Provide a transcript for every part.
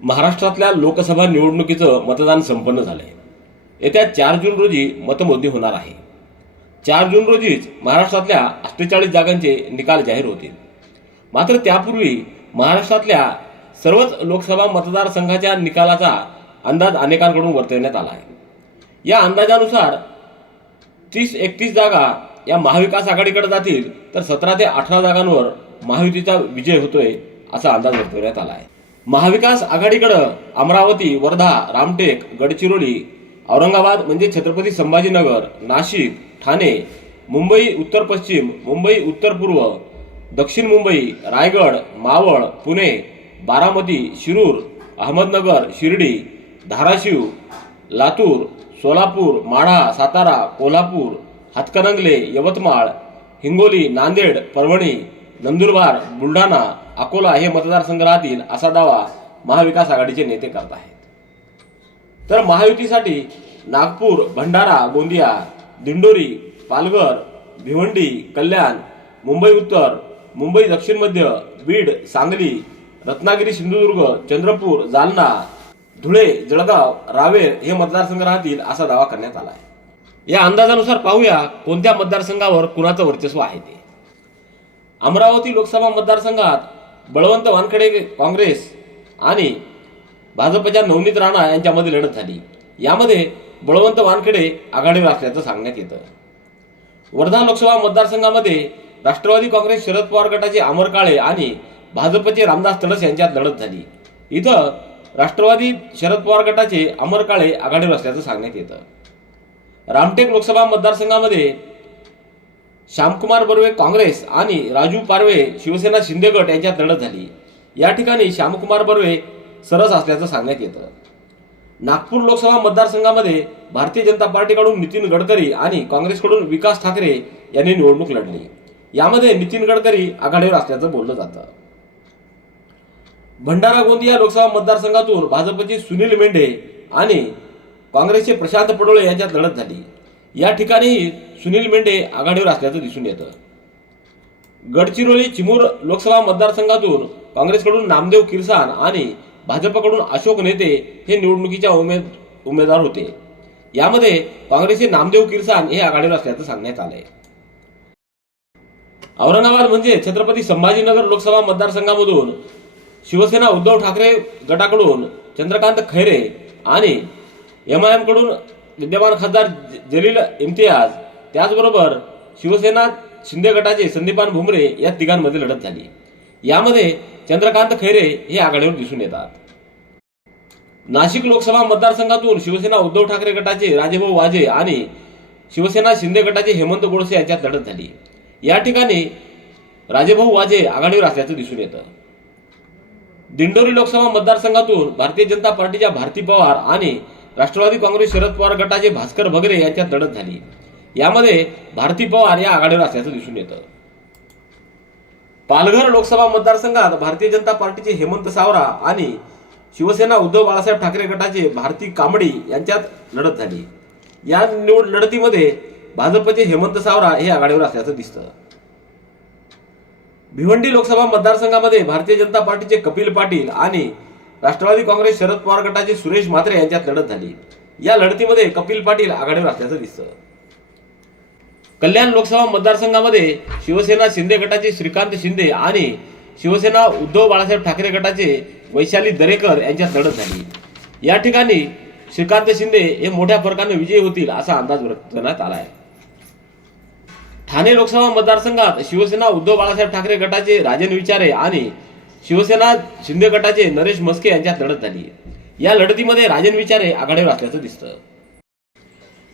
महाराष्ट्रातल्या लोकसभा निवडणुकीचं मतदान संपन्न झालं आहे येत्या चार जून रोजी मतमोजणी होणार आहे. चार जून रोजीच महाराष्ट्रातल्या अठ्ठेचाळीस जागांचे निकाल जाहीर होतील. मात्र त्यापूर्वी महाराष्ट्रातल्या सर्वच लोकसभा मतदारसंघाच्या निकालाचा अंदाज अनेकांकडून वर्तवण्यात आला आहे. या अंदाजानुसार तीस एकतीस जागा या महाविकास आघाडीकडे जातील तर सतरा ते अठरा जागांवर महायुतीचा विजय होतोय असा अंदाज वर्तवण्यात आला आहे. महाविकास आघाडीकडं अमरावती वर्धा रामटेक गडचिरोली औरंगाबाद म्हणजे छत्रपती संभाजीनगर नाशिक ठाणे मुंबई उत्तर पश्चिम मुंबई उत्तर पूर्व दक्षिण मुंबई रायगड मावळ पुणे बारामती शिरूर अहमदनगर शिर्डी धाराशिव लातूर सोलापूर माढा सातारा कोल्हापूर हातकणंगले यवतमाळ हिंगोली नांदेड परभणी नंदुरबार बुलढाणा अकोला हे मतदारसंघ राहतील असा दावा महाविकास आघाडीचे नेते करत आहेत. तर महायुतीसाठी नागपूर भंडारा गोंदिया दिंडोरी पालघर भिवंडी कल्याण मुंबई उत्तर मुंबई दक्षिण मध्य बीड सांगली रत्नागिरी सिंधुदुर्ग चंद्रपूर जालना धुळे जळगाव रावेर हे मतदारसंघ राहतील असा दावा करण्यात आला आहे. या अंदाजानुसार पाहूया कोणत्या मतदारसंघावर कुणाचं वर्चस्व आहे ते. अमरावती लोकसभा मतदारसंघात बळवंत वानखेडे काँग्रेस आणि भाजपच्या नवनीत राणा यांच्यामध्ये लढत झाली. यामध्ये बळवंत वानखेडे आघाडीवर असल्याचं सांगण्यात येतं. वर्धा लोकसभा मतदारसंघामध्ये राष्ट्रवादी काँग्रेस शरद पवार गटाचे अमर काळे आणि भाजपचे रामदास तडस यांच्यात लढत झाली. इथं राष्ट्रवादी शरद पवार गटाचे अमर काळे आघाडीवर असल्याचं सांगण्यात येतं. रामटेक लोकसभा मतदारसंघामध्ये श्यामकुमार बर्वे काँग्रेस आणि राजू पारवे शिवसेना शिंदे गट यांच्यात लढत झाली. या ठिकाणी श्यामकुमार बर्वे सरस असल्याचं सांगण्यात येतं. नागपूर लोकसभा मतदारसंघामध्ये भारतीय जनता पार्टीकडून नितीन गडकरी आणि काँग्रेसकडून विकास ठाकरे यांनी निवडणूक लढली. यामध्ये नितीन गडकरी आघाडीवर असल्याचं बोललं जातं. भंडारा गोंदिया लोकसभा मतदारसंघातून भाजपचे सुनील मेंढे आणि काँग्रेसचे प्रशांत पडोळे यांच्यात लढत झाली. या ठिकाणीही सुनील मेंढे आघाडीवर असल्याचं दिसून येतं. गडचिरोली चिमूर लोकसभा मतदारसंघातून काँग्रेसकडून नामदेव किरसान आणि भाजपकडून अशोक नेते हे निवडणुकीच्या उमेद उमेदवार होते. यामध्ये काँग्रेसचे नामदेव किरसान हे आघाडीवर असल्याचं सांगण्यात आलंय. औरंगाबाद म्हणजे छत्रपती संभाजीनगर लोकसभा मतदारसंघामधून शिवसेना उद्धव ठाकरे गटाकडून चंद्रकांत खैरे आणि एम आय एमकडून विद्यमान खासदार जलील इम्तियाज त्याचबरोबर शिवसेना शिंदे गटाचे संदीपान भुमरे या तिघांमध्ये लढत झाली. यामध्ये चंद्रकांत खैरे हे आघाडीवर दिसून येतात. नाशिक लोकसभा मतदारसंघातून शिवसेना उद्धव ठाकरे गटाचे राजेभाऊ वाजे आणि शिवसेना शिंदे गटाचे हेमंत गोडसे यांच्यात लढत झाली. या ठिकाणी राजेभाऊ वाजे आघाडीवर असल्याचं दिसून येतं. दिंडोरी लोकसभा मतदारसंघातून भारतीय जनता पार्टीच्या भारती पवार आणि राष्ट्रवादी काँग्रेस शरद पवार गटाचे भास्कर भगरे यांच्यात लढत झाली. यामध्ये भारती पवार या आघाडीवर असल्याचं दिसून येतं. पालघर लोकसभा मतदारसंघात भारतीय जनता पार्टीचे हेमंत सावरा आणि शिवसेना उद्धव बाळासाहेब ठाकरे गटाचे भारती कांबडी यांच्यात लढत झाली. या निवड लढतीमध्ये भाजपचे हेमंत सावरा हे आघाडीवर असल्याचं दिसतं. भिवंडी लोकसभा मतदारसंघामध्ये भारतीय जनता पार्टीचे कपिल पाटील आणि राष्ट्रवादी काँग्रेस शरद पवार गटाचे सुरेश म्हात्रे यांच्यात लढत झाली. या लढतीमध्ये कपिल पाटील आघाडीवर असल्याचं दिसतं. कल्याण लोकसभा मतदारसंघामध्ये शिवसेना शिंदे गटाचे श्रीकांत शिंदे आणि शिवसेना उद्धव बाळासाहेब ठाकरे गटाचे वैशाली दरेकर यांच्यात लढत झाली. या ठिकाणी श्रीकांत शिंदे हे मोठ्या फरकाने विजयी होतील असा अंदाज व्यक्त करण्यात आला आहे. ठाणे लोकसभा मतदारसंघात शिवसेना उद्धव बाळासाहेब ठाकरे गटाचे राजन विचारे आणि शिवसेना शिंदे गटाचे नरेश मस्के यांच्यात लढत झाली या लढतीमध्ये राजन विचारे आघाडीवर असल्याचं दिसतं.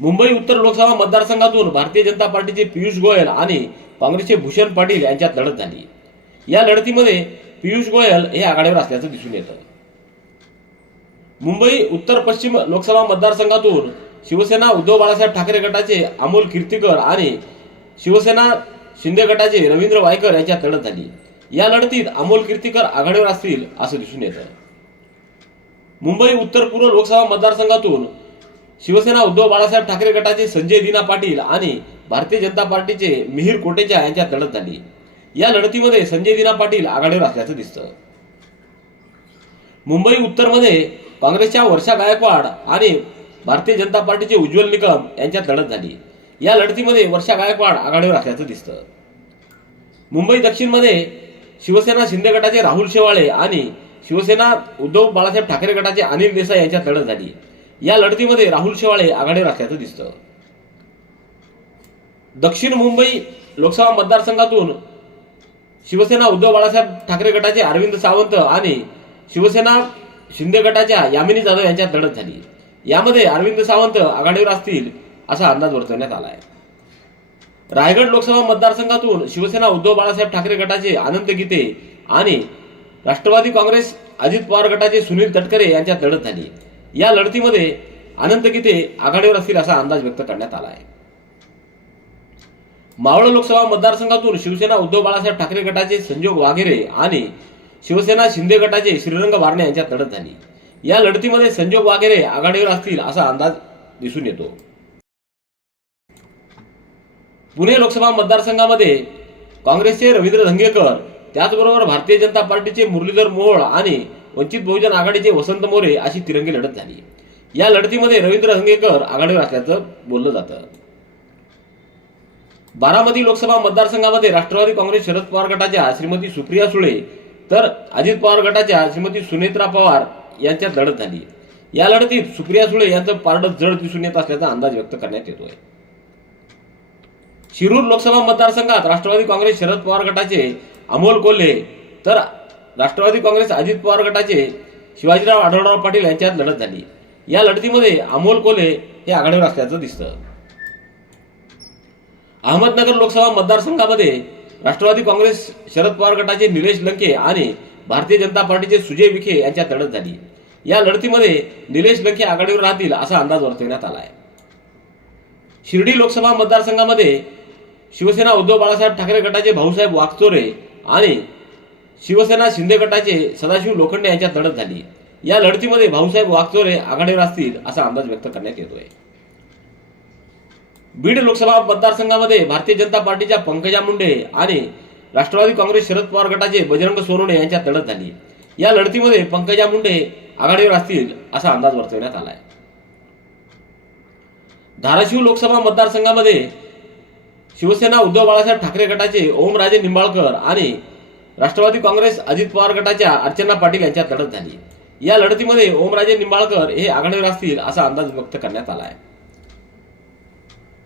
मुंबई उत्तर लोकसभा मतदारसंघातून भारतीय जनता पार्टीचे पियुष गोयल आणि काँग्रेसचे भूषण पाटील यांच्यात लढत झाली. या लढतीमध्ये पियुष गोयल हे आघाडीवर असल्याचं दिसून येतं. मुंबई उत्तर पश्चिम लोकसभा मतदारसंघातून शिवसेना उद्धव बाळासाहेब ठाकरे गटाचे अमोल कीर्तीकर आणि शिवसेना शिंदे गटाचे रवींद्र वायकर यांच्यात लढत झाली. या लढतीत अमोल कीर्तीकर आघाडीवर असतील असं दिसून येतं मुंबई उत्तर पूर्व लोकसभा मतदारसंघातून शिवसेना उद्धव बाळासाहेब ठाकरे गटाचे संजय दिना पाटील आणि भारतीय जनता पार्टीचे मिहीर कोटेचा यांच्यात लढत झाली. या लढतीमध्ये संजय दिना पाटील आघाडीवर असल्याचं दिसतं. मुंबई उत्तरमध्ये काँग्रेसच्या वर्षा गायकवाड आणि भारतीय जनता पार्टीचे उज्ज्वल निकम यांच्यात लढत झाली. या लढतीमध्ये वर्षा गायकवाड आघाडीवर असल्याचं दिसतं. मुंबई दक्षिणमध्ये शिवसेना शिंदे गटाचे राहुल शेवाळे आणि शिवसेना उद्धव बाळासाहेब ठाकरे गटाचे अनिल देसाई यांच्यात लढत झाली. या लढतीमध्ये राहुल शेवाळे आघाडीवर असल्याचं दिसतं. दक्षिण मुंबई लोकसभा मतदारसंघातून शिवसेना उद्धव बाळासाहेब ठाकरे गटाचे अरविंद सावंत आणि शिवसेना शिंदे गटाच्या यामिनी जाधव यांच्यात लढत झाली. यामध्ये अरविंद सावंत आघाडीवर असतील असा अंदाज वर्तवण्यात आला आहे रायगड लोकसभा मतदारसंघातून शिवसेना उद्धव बाळासाहेब ठाकरे गटाचे आनंद गीते आणि राष्ट्रवादी काँग्रेस अजित पवार गटाचे सुनील तटकरे यांच्यात लढत झाली. या लढतीमध्ये आनंद गीते आघाडीवर असतील असा अंदाज व्यक्त करण्यात आला आहे. मावळ लोकसभा मतदारसंघातून शिवसेना उद्धव बाळासाहेब ठाकरे गटाचे संजोग वाघेरे आणि शिवसेना शिंदे गटाचे श्रीरंग वारणे यांच्यात लढत झाली. या लढतीमध्ये संजोग वाघेरे आघाडीवर असतील असा अंदाज दिसून येतो. पुणे लोकसभा मतदारसंघामध्ये काँग्रेसचे रवींद्र धंगेकर त्याचबरोबर भारतीय जनता पार्टीचे मुरलीधर मोहोळ आणि वंचित बहुजन आघाडीचे वसंत मोरे अशी तिरंगी लढत झाली. या लढतीमध्ये रवींद्र धंगेकर आघाडीवर असल्याचं बोललं जातं. बारामती लोकसभा मतदारसंघामध्ये राष्ट्रवादी काँग्रेस शरद पवार गटाच्या श्रीमती सुप्रिया सुळे तर अजित पवार गटाच्या श्रीमती सुनेत्रा पवार यांच्यात लढत झाली. या लढतीत सुप्रिया सुळे यांचं पारडं जड दिसून येत असल्याचा अंदाज व्यक्त करण्यात येतोय. शिरूर लोकसभा मतदारसंघात राष्ट्रवादी काँग्रेस शरद पवार गटाचे अमोल कोल्हे तर राष्ट्रवादी काँग्रेस अजित पवार गटाचे शिवाजीराव आढळराव पाटील यांच्यात लढत झाली. या लढतीमध्ये अमोल कोल्हे हे आघाडीवर असल्याचं दिसतं. अहमदनगर लोकसभा मतदारसंघामध्ये राष्ट्रवादी काँग्रेस शरद पवार गटाचे निलेश लंके आणि भारतीय जनता पार्टीचे सुजय विखे यांच्यात लढत झाली. या लढतीमध्ये निलेश लंके आघाडीवर राहतील असा अंदाज वर्तवण्यात आला आहे शिर्डी लोकसभा मतदारसंघामध्ये शिवसेना उद्धव बाळासाहेब ठाकरे गटाचे भाऊसाहेब वागचोरे आणि शिवसेना शिंदे गटाचे सदाशिव लोखंडे यांच्यात लढत झाली. या लढतीमध्ये भाऊसाहेब वागचोरे आघाडीवर असतील असा अंदाज व्यक्त करण्यात येतोय. बीड लोकसभा मतदारसंघामध्ये भारतीय जनता पार्टीच्या पंकजा मुंडे आणि राष्ट्रवादी काँग्रेस शरद पवार गटाचे बजरंग सोनवणे यांच्यात लढत झाली. या लढतीमध्ये पंकजा मुंडे आघाडीवर असतील असा अंदाज वर्तवण्यात आलाय. धाराशिव लोकसभा मतदारसंघामध्ये शिवसेना उद्धव बाळासाहेब ठाकरे गटाचे ओमराजे निंबाळकर आणि राष्ट्रवादी काँग्रेस अजित पवार गटाच्या अर्चना पाटील यांच्यात लढत झाली. या लढतीमध्ये ओमराजे निंबाळकर हे आघाडीवर असतील असा अंदाज व्यक्त करण्यात आला आहे.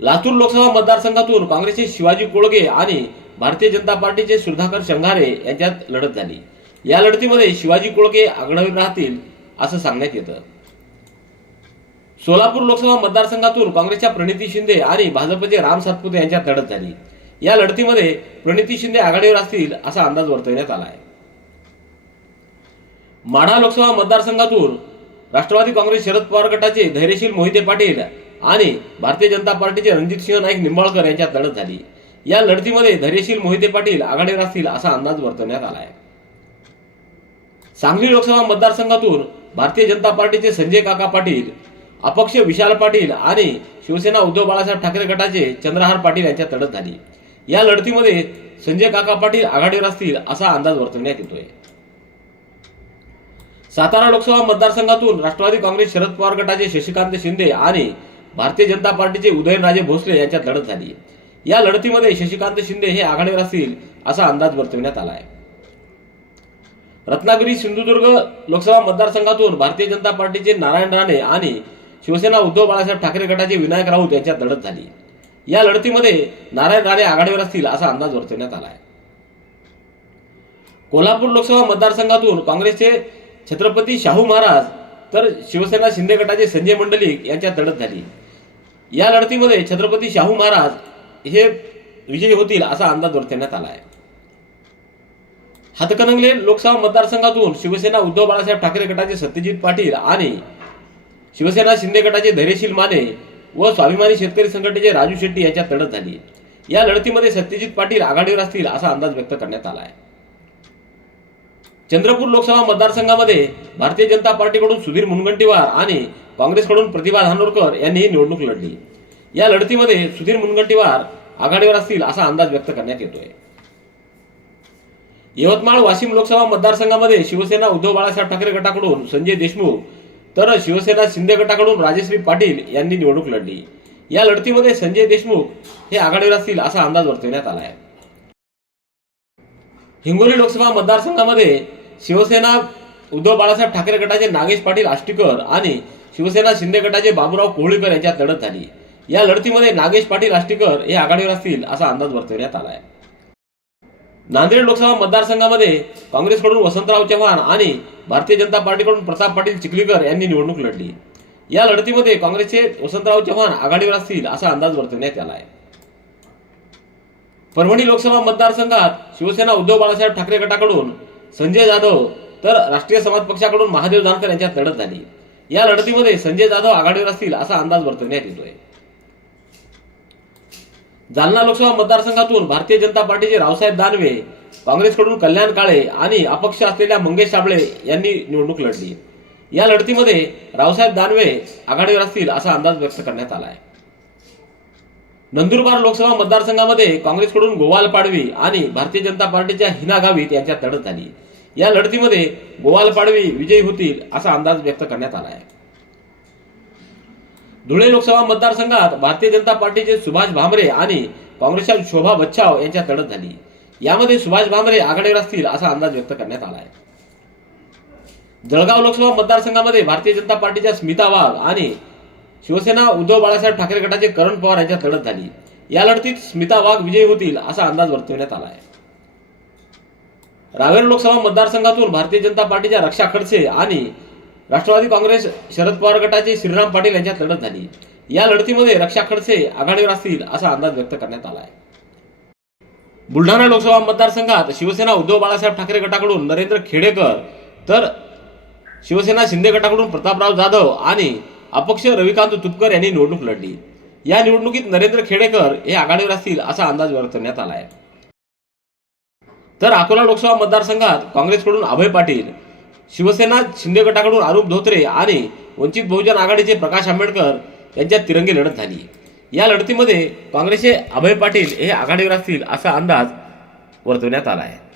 लातूर लोकसभा मतदारसंघातून काँग्रेसचे शिवाजी कोळगे आणि भारतीय जनता पार्टीचे सुधाकर शंघारे यांच्यात लढत झाली. या लढतीमध्ये शिवाजी कोळके आघाडीवर राहतील असं सांगण्यात येतं. सोलापूर लोकसभा मतदारसंघातून काँग्रेसच्या प्रणिती शिंदे आणि भाजपचे राम सातपुते यांच्यात लढत झाली. या लढतीमध्ये प्रणिती शिंदे आघाडीवर असतील असा अंदाज वर्तवण्यात आला आहे. माढा लोकसभा मतदारसंघातून राष्ट्रवादी काँग्रेस शरद पवार गटाचे धैर्यशील मोहिते पाटील आणि भारतीय जनता पार्टीचे रणजित सिंह नाईक निंबाळकर यांच्यात लढत झाली. या लढतीमध्ये धैर्यशील मोहिते पाटील आघाडीवर असतील असा अंदाज वर्तवण्यात आला आहे. सांगली लोकसभा मतदारसंघातून भारतीय जनता पार्टीचे संजय काका पाटील अपक्ष विशाल पाटील आणि शिवसेना उद्धव बाळासाहेब ठाकरे गटाचे चंद्रहार पाटील यांच्यात लढत झाली. या लढतीमध्ये संजय काका पाटील आघाडीवर असतील असा अंदाज वर्तवण्यात येतोय. सातारा लोकसभा मतदारसंघातून राष्ट्रवादी काँग्रेस शरद पवार गटाचे शशिकांत शिंदे आणि भारतीय जनता पार्टीचे उदयनराजे भोसले यांच्यात लढत झाली. या लढतीमध्ये शशिकांत शिंदे हे आघाडीवर असतील असा अंदाज वर्तवण्यात आला आहे रत्नागिरी सिंधुदुर्ग लोकसभा मतदारसंघातून भारतीय जनता पार्टीचे नारायण राणे आणि शिवसेना उद्धव बाळासाहेब ठाकरे गटाचे विनायक राऊत यांच्यात लढत झाली. या लढतीमध्ये नारायण राणे आघाडीवर असतील असा अंदाज वर्तवण्यात आला आहे कोल्हापूर लोकसभा मतदारसंघातून काँग्रेसचे छत्रपती शाहू महाराज तर शिवसेना शिंदे गटाचे संजय मंडलिक यांच्यात लढत झाली. या लढतीमध्ये छत्रपती शाहू महाराज हे विजयी होतील असा अंदाज वर्तवण्यात आला आहे हातकणंगले लोकसभा मतदारसंघातून शिवसेना उद्धव बाळासाहेब ठाकरे गटाचे सत्यजित पाटील आणि शिवसेना शिंदे गटाचे धैर्यशील माने व स्वाभिमानी शेतकरी संघटनेचे राजू शेट्टी यांच्यात लढत झाली या लढतीमध्ये सत्यजित पाटील आघाडीवर असतील असा अंदाज व्यक्त करण्यात आला आहे. चंद्रपूर लोकसभा मतदारसंघामध्ये भारतीय जनता पार्टीकडून सुधीर मुनगंटीवार आणि काँग्रेसकडून प्रतिभा धानोरकर यांनी ही निवडणूक लढली. या लढतीमध्ये सुधीर मुनगंटीवार आघाडीवर असतील असा अंदाज व्यक्त करण्यात येतोय. यवतमाळ वाशिम लोकसभा मतदारसंघामध्ये शिवसेना उद्धव बाळासाहेब ठाकरे गटाकडून संजय देशमुख तर शिवसेना शिंदे गटाकडून राजश्री पाटील यांनी निवडणूक लढली. या लढतीमध्ये संजय देशमुख हे आघाडीवर असतील असा अंदाज वर्तवण्यात आला आहे हिंगोली लोकसभा मतदारसंघामध्ये शिवसेना उद्धव बाळासाहेब ठाकरे गटाचे नागेश पाटील आष्टीकर आणि शिवसेना शिंदे गटाचे बाबूराव कोहळीकर यांच्यात लढत झाली. या लढतीमध्ये नागेश पाटील आष्टीकर हे आघाडीवर असतील असा अंदाज वर्तवण्यात आला आहे नांदेड लोकसभा मतदारसंघामध्ये काँग्रेसकडून वसंतराव चव्हाण आणि भारतीय जनता पार्टीकडून प्रताप पाटील चिखलीकर यांनी निवडणूक लढली. या लढतीमध्ये काँग्रेसचे वसंतराव चव्हाण आघाडीवर असतील असा अंदाज वर्तवण्यात आला आहे. परभणी लोकसभा मतदारसंघात शिवसेना उद्धव बाळासाहेब ठाकरे गटाकडून संजय जाधव तर राष्ट्रीय समाज पक्षाकडून महादेव जानकर यांच्यात लढत झाली. या लढतीमध्ये संजय जाधव आघाडीवर असतील असा अंदाज वर्तवण्यात येतोय. जालना लोकसभा मतदारसंघातून भारतीय जनता पार्टीचे रावसाहेब दानवे काँग्रेसकडून कल्याण काळे आणि अपक्ष असलेल्या मंगेश साबळे यांनी निवडणूक लढली. या लढतीमध्ये रावसाहेब दानवे आघाडीवर असतील असा अंदाज व्यक्त करण्यात आला आहे नंदुरबार लोकसभा मतदारसंघामध्ये काँग्रेसकडून गोवाल पाडवी आणि भारतीय जनता पार्टीच्या हिना गावित यांच्यात लढत झाली. या लढतीमध्ये गोवाल पाडवी विजयी होतील असा अंदाज व्यक्त करण्यात आला आहे धुळे लोकसभा मतदारसंघात भारतीय जनता पार्टीचे सुभाष भामरे आणि काँग्रेसच्या शोभा बच्छाव यांच्यात लढत झाली. यामध्ये सुभाष भामरे आघाडीवर असतील असा अंदाज व्यक्त करण्यात आला आहे जळगाव लोकसभा मतदारसंघामध्ये भारतीय जनता पार्टीच्या स्मिता वाघ आणि शिवसेना उद्धव बाळासाहेब ठाकरे गटाचे करण पवार यांच्यात लढत झाली. या लढतीत स्मिता वाघ विजयी होतील असा अंदाज वर्तवण्यात आला आहे रावेर लोकसभा मतदारसंघातून भारतीय जनता पार्टीच्या रक्षा खडसे आणि राष्ट्रवादी काँग्रेस शरद पवार गटाचे श्रीराम पाटील यांच्यात लढत झाली. या लढतीमध्ये रक्षा खडसे आघाडीवर असतील असा अंदाज व्यक्त करण्यात आला आहे. बुलढाणा लोकसभा मतदारसंघात शिवसेना उद्धव बाळासाहेब ठाकरे गटाकडून नरेंद्र खेडेकर तर शिवसेना शिंदे गटाकडून प्रतापराव जाधव आणि अपक्ष रविकांत तुपकर यांनी निवडणूक लढली. या निवडणुकीत नरेंद्र खेडेकर हे आघाडीवर असतील असा अंदाज वर्तवण्यात आला आहे. तर अकोला लोकसभा मतदारसंघात काँग्रेसकडून अभय पाटील शिवसेना शिंदे गटाकडून अरूप धोत्रे आणि वंचित बहुजन आघाडीचे प्रकाश आंबेडकर यांच्यात तिरंगी लढत झाली. या लढतीमध्ये काँग्रेसचे अभय पाटील हे आघाडीवर असतील असा अंदाज वर्तवण्यात आला आहे.